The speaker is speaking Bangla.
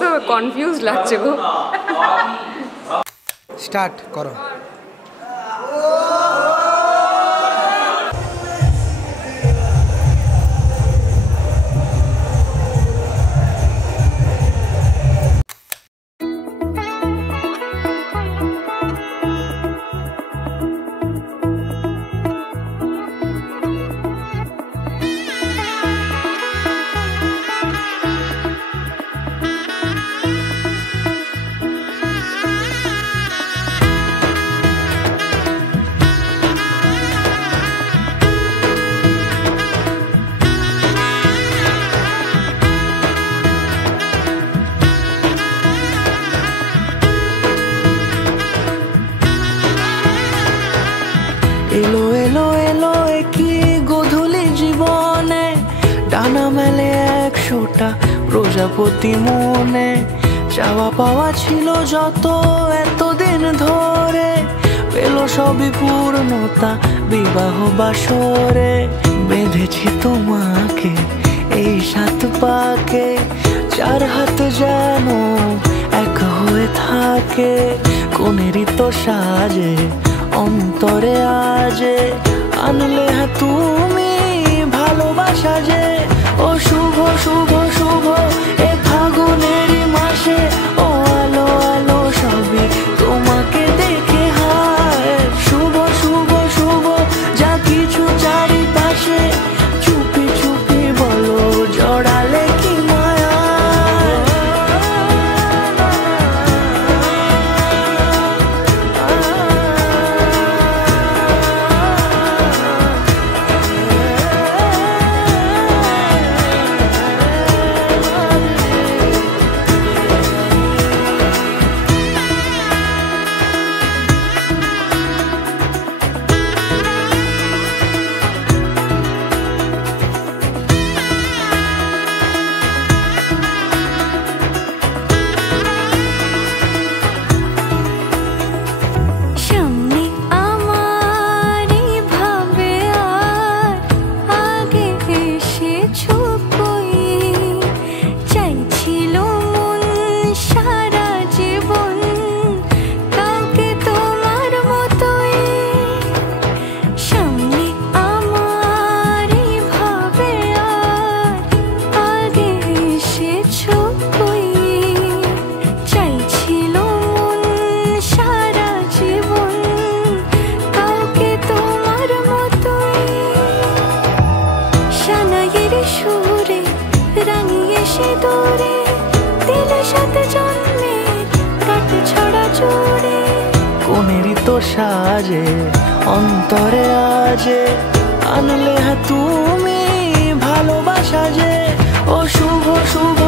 তো কনফিউজ লাগছে গো। স্টার্ট করো। এলো এলো এলো কি গোধূলি জীবনে, ডানা মেলে 100টা প্রজাপতি মনে। চাওয়া পাওয়া ছিল যত এতদিন ধরে, পেল সবই পূর্ণতা বিবাহ বাসরে। বেঁধেছি তোমাকে এই 7 পাকে, 4 হাত যেন এক হয়ে থাকে। কোনেরই তো সাজে অন্তরে আজে, আনলে তুমি ভালোবাসা যে। ও শুভ শুভ শুভ এ ফাগুনেরই মাসে, ও আলো আলো সবই তোমাকে দেখে হায়। শুভ শুভ শুভ যা কিছু চারিপাশে, চুপি চুপি বলো জড়ালে কি মায়া। কোনেরই তো সাজে অন্তরে আজে, আনলে তুমি ভালোবাসা যে। ও শুভ শুভ